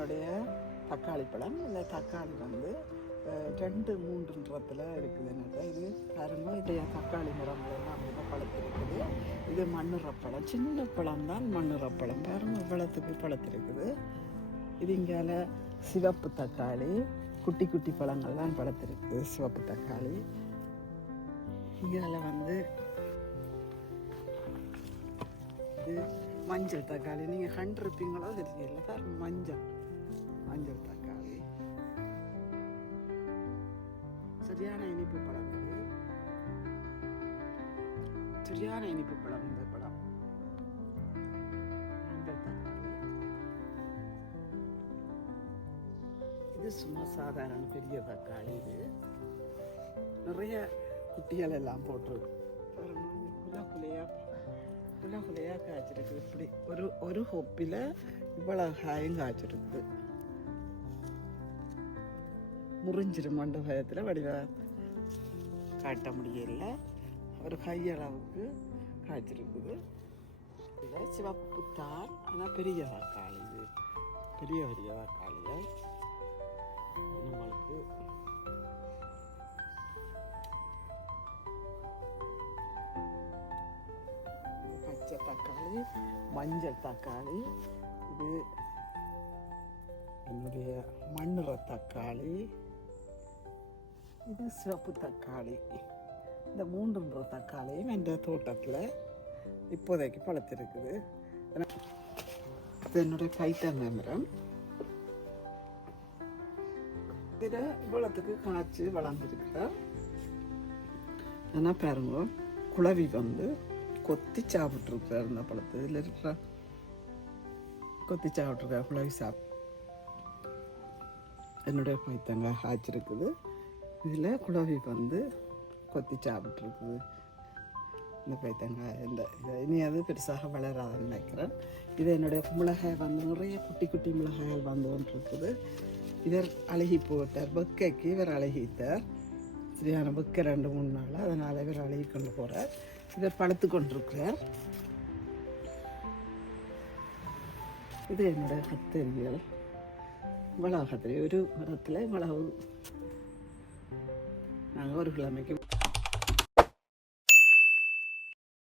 என்னுடைய தக்காளி பழம். இந்த தக்காளி வந்து ரெண்டு மூன்றுன்றத்தில் இருக்குது இது பாருங்க இதைய தக்காளி மரங்கள்லாம் வந்து பழத்திருக்குது. இது மண்ணுறப்பழம் சின்ன பழம் தான் மண்ணுறப்பழம் பாருங்க பழத்துக்கு பழத்திருக்குது. இது இங்கால சிவப்பு தக்காளி. குட்டி குட்டி பழங்கள் தான் பழத்திருக்குது சிவப்பு தக்காளி. இங்கால வந்து இது மஞ்சள் தக்காளி. நீங்கள் கண்டிருப்பீங்களோ தெரியல. சார் மஞ்சள். இனிப்பு பழம் இது. சரியான இனிப்பு பழம் இந்த பழம். இது சும்மா சாதாரண பெரிய தக்காளி இது. நிறைய குட்டிகள் எல்லாம் போட்டிருக்கு குலா குலையா குலை குலையா காய்ச்சிருக்கு இப்படி. ஒரு ஒரு ஹொப்பில் இவ்வளோ காயும் காய்ச்சிருக்கு. முறிஞ்சிரும் மண்டபத்தில் பயத்தில் காட்ட முடியல. ஒரு கையளவுக்கு காய்ச்சிருக்குது. இதை சிவப்பு தான் ஆனால் பெரிய தக்காளி இது பெரிய பெரிய தக்காளிகள் நம்மளுக்கு பச்சை தக்காளி மஞ்சள் தக்காளி இது என்னுடைய மண்ணுற தக்காளி. இது சிவப்பு தக்காளி. இந்த மூன்றுன்ற தக்காளியும் என்ற தோட்டத்தில் இப்போதைக்கு பழுத்திருக்குது. இது என்னுடைய கைத்தன்மை மரம் இதில் இவ்வளோத்துக்கு காய்ச்சி வளர்ந்துருக்குதா ஆனால் பாருங்க குளவி வந்து கொத்தி சாப்பிட்ருக்காரு இந்த பழத்தை. இதில் இருக்கிற கொத்தி சாப்பிட்ருக்கா குளவி சாப் என்னுடைய பைத்தங்க காய்ச்சிருக்குது. இதில் குழவி வந்து கொத்தி சாப்பிட்ருக்குது இந்த பைத்தங்காய் இந்த இது. இனி அது பெருசாக வளராதுன்னு நினைக்கிறேன். இது என்னுடைய மிளகாய் வந்து நிறைய குட்டி குட்டி மிளகாய்கள் வந்து கொண்டிருக்குது இவர் அழகி போட்டார். பக்கைக்கு இவர் அழகித்தார் சரியான பக்கை ரெண்டு மூணு நாள். அதனால் இவர் அழகி கொண்டு போகிறார் இவர் பழுத்து கொண்டிருக்கிறார். இது என்னுடைய கத்தரிகள் மிளகா ஒரு மரத்தில் மிளகு Ahora que la me.